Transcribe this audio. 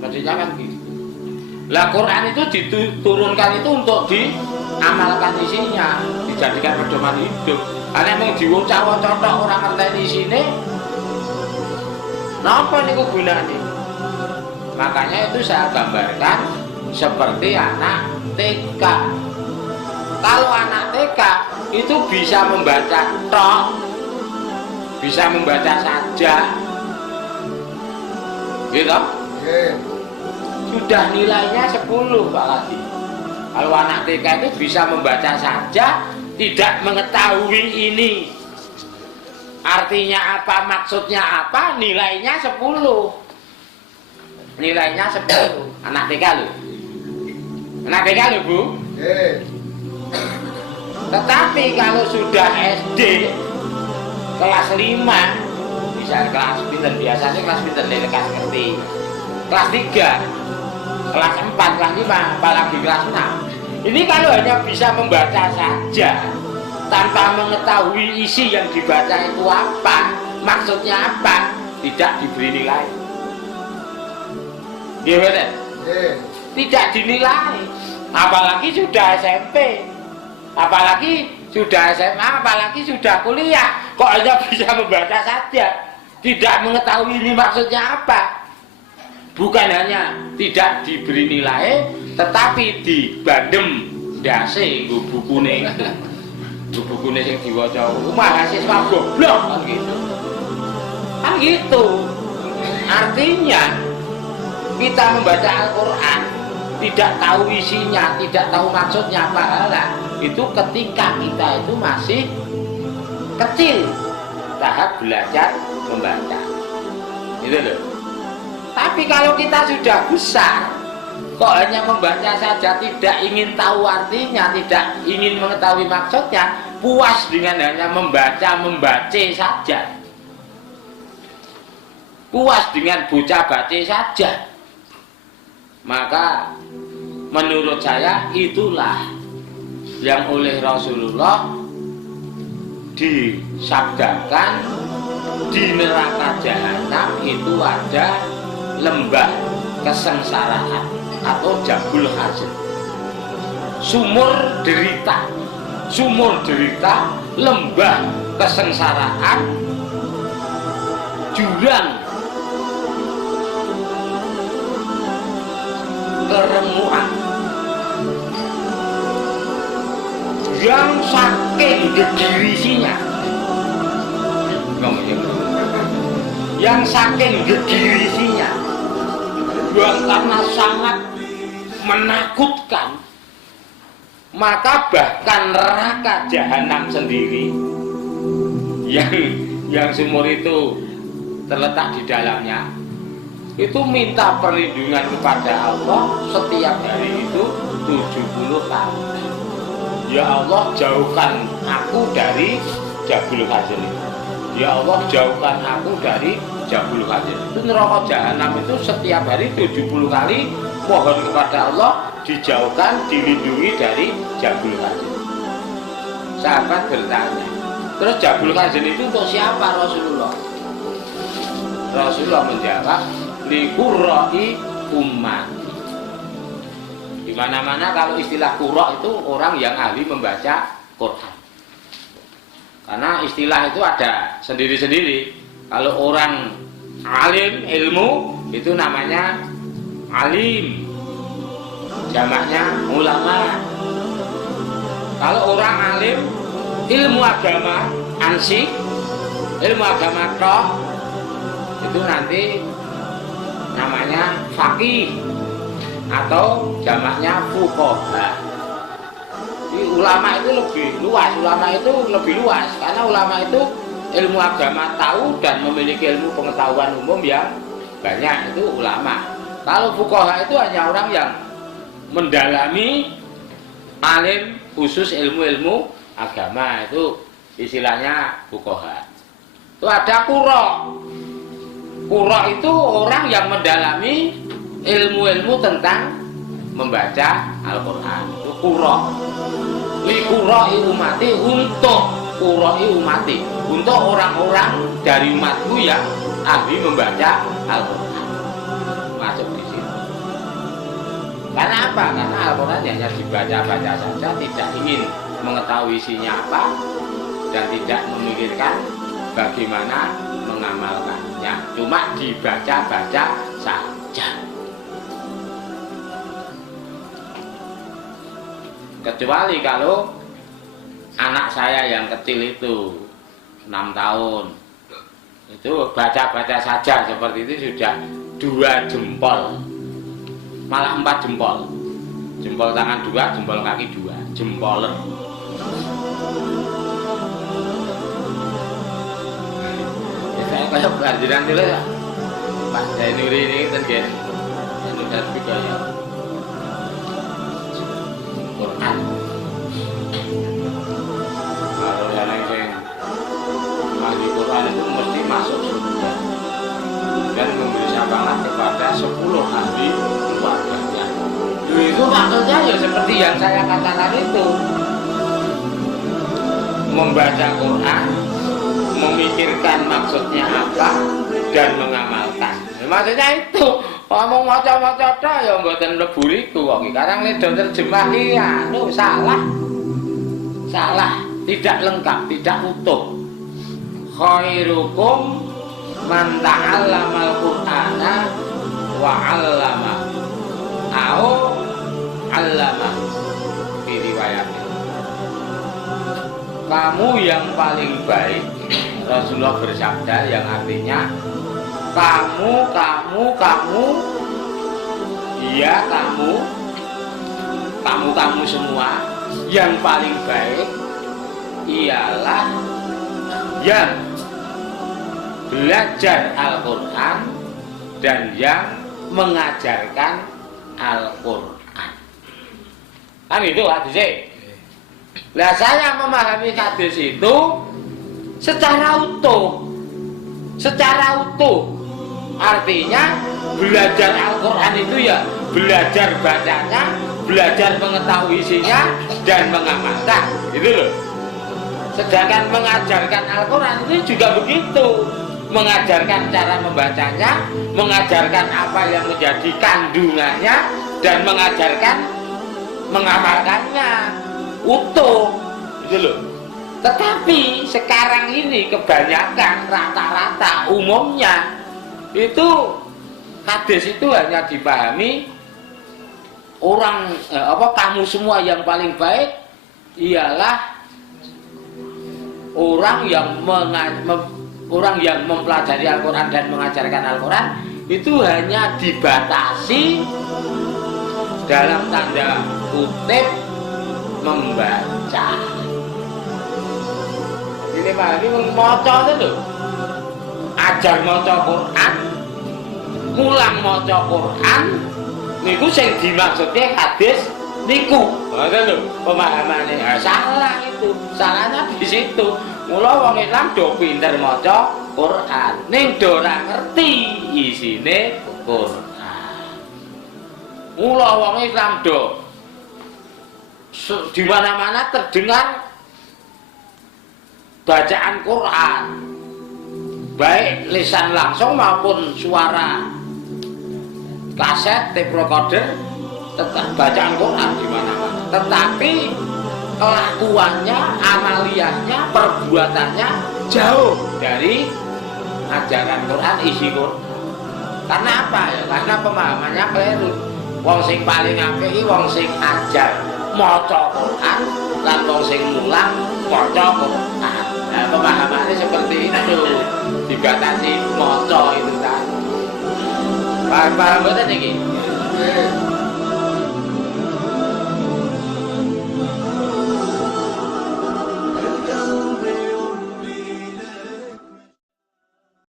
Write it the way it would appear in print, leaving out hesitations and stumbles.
Maksudnya kan gitu. Lah Quran itu diturunkan itu untuk diamalkan isinya, dijadikan pedoman hidup. Karena yang diwaca-waca orang ngerti isine, napa niku gunane? Makanya itu saya gambarkan seperti anak TK. Kalau anak TK itu bisa membaca tok, bisa membaca saja, gitu? Sudah nilainya 10 Pak Ladi. Kalau anak TK itu bisa membaca saja, tidak mengetahui ini artinya apa, maksudnya apa, nilainya 10. Nilainya 10. Anak TK loh. Anak TK loh Bu. Tetapi kalau sudah SD kelas 5, bisa kelas pinten, biasanya kelas pinten, kelas ngerti. Kelas 3, kelas 4, kelas 5, apalagi kelas 6. Ini kalau hanya bisa membaca saja tanpa mengetahui isi yang dibaca itu apa, maksudnya apa, tidak diberi nilai. Gimana? Tidak dinilai. Apalagi sudah SMP, apalagi sudah SMA, apalagi sudah kuliah, kok hanya bisa membaca saja, tidak mengetahui ini maksudnya apa. Bukan hanya tidak diberi nilai, tetapi dibandem dase bukune yang diwaca mahasiswa goblok kan gitu. Kan gitu. Artinya kita membaca Al-Quran tidak tahu isinya, tidak tahu maksudnya pahala, itu ketika kita itu masih kecil, tahap belajar membaca. Itu loh. Tapi kalau kita sudah besar, kok hanya membaca saja, tidak ingin tahu artinya, tidak ingin mengetahui maksudnya, puas dengan hanya membaca saja, puas dengan baca saja, maka menurut saya itulah yang oleh Rasulullah disabdakan di neraka jahanam itu ada lembah kesengsaraan atau jabul hazin, sumur derita, lembah kesengsaraan, jurang keremuan yang saking gegirisinya, yang saking gegirisinya, karena sangat menakutkan, maka bahkan neraka jahanam sendiri yang sumur itu terletak di dalamnya itu minta perlindungan kepada Allah setiap hari itu 70 kali. Ya Allah, jauhkan aku dari jabul hazin. Ya Allah, jauhkan aku dari jabul hazin. Itu neraka jahanam itu setiap hari 70 kali mohon kepada Allah dijauhkan, dilindungi dari jabul hazin. Sahabat bertanya, terus jabul hazin itu untuk siapa Rasulullah? Rasulullah menjawab, li qurra'i ummati. Di mana-mana kalau istilah qurra itu orang yang ahli membaca Quran. Karena istilah itu ada sendiri-sendiri. Kalau orang alim ilmu itu namanya alim, jamaknya ulama. Kalau orang alim ilmu agama ansih, ilmu agama toh, itu nanti namanya faqih atau jamaknya fuqaha. Ulama itu lebih luas, karena ulama itu ilmu agama tahu dan memiliki ilmu pengetahuan umum yang banyak, itu ulama. Kalau fuqaha itu hanya orang yang mendalami alim khusus ilmu-ilmu agama, itu istilahnya fuqaha. Itu ada qurra. Qurra itu orang yang mendalami ilmu-ilmu tentang membaca Al-Quran, itu qurra. Li qurra'i ummati, untuk uroi umati, untuk orang-orang dari umatku yang ahli membaca Al-Quran. Masuk di situ. Karena apa? Karena Al-Quran hanya dibaca-baca saja, tidak ingin mengetahui isinya apa dan tidak memikirkan bagaimana mengamalkannya, cuma dibaca-baca saja. Kecuali kalau anak saya yang kecil itu 6 tahun itu baca-baca saja seperti itu sudah 2 jempol, malah 4 jempol, jempol tangan 2, jempol kaki 2, jempoler. Saya kayak pelajaran dulu ya Pak Jainuri ini kan dia Indonesia juga ya Quran. Kalau yang lain ahli Quran itu mesti masuk surga dan memberi syafaat kepada 10 ahli keluarganya. Itu maksudnya ya seperti yang saya katakan itu, membaca Quran, memikirkan maksudnya apa dan mengamalkan. Maksudnya itu, ngomong maca-maca tok ya mboten mlebu riku kok. Karang ledo terjemah iki anu salah. Salah, tidak lengkap, tidak utuh. Khairukum man ta'allamal Qur'ana wa 'allama. Au 'allama di riwayat. Kamu yang paling baik, Rasulullah bersabda yang artinya kamu, iya kamu semua yang paling baik ialah yang belajar Al-Quran dan yang mengajarkan Al-Quran. Kan itu hadisnya. Nah, saya memahami hadis itu secara utuh. Artinya belajar Al-Quran itu ya belajar bacanya, belajar mengetahui isinya dan mengamalkan. Gitu loh. Sedangkan mengajarkan Al-Quran itu juga begitu, mengajarkan cara membacanya, mengajarkan apa yang menjadi kandungannya dan mengajarkan mengamalkannya utuh. Gitu loh. Tetapi sekarang ini kebanyakan rata-rata umumnya itu hadis itu hanya dipahami orang kamu semua yang paling baik ialah orang yang mempelajari Al-Quran dan mengajarkan Al-Quran, itu hanya dibatasi dalam tanda kutip membaca. Ini Pak, ini maca itu lho. Ajar maca Quran, mulang maca Quran, niku sing dimaksudnya hadis niku. Ngoten lho pemahamane. Salah itu. Salahnya di situ. Mula wong Islam do pinter maca Quran, ning do ora ngerti isine Quran. Mula wong Islam do di mana-mana terdengar bacaan Quran, baik lisan langsung maupun suara kaset, tape recorder, tetap bacaan Quran di mana-mana. Tetapi kelakuannya, amaliyahnya, perbuatannya jauh dari ajaran Quran, isi Quran. Karena apa ya? Karena pemahamannya keliru. Wong sing paling apik iki wong sing ajar maca Quran lan wong sing mulang maca Quran. Nah, pemahamannya seperti itu, dibatasi maca itu kan. Paham betul iki?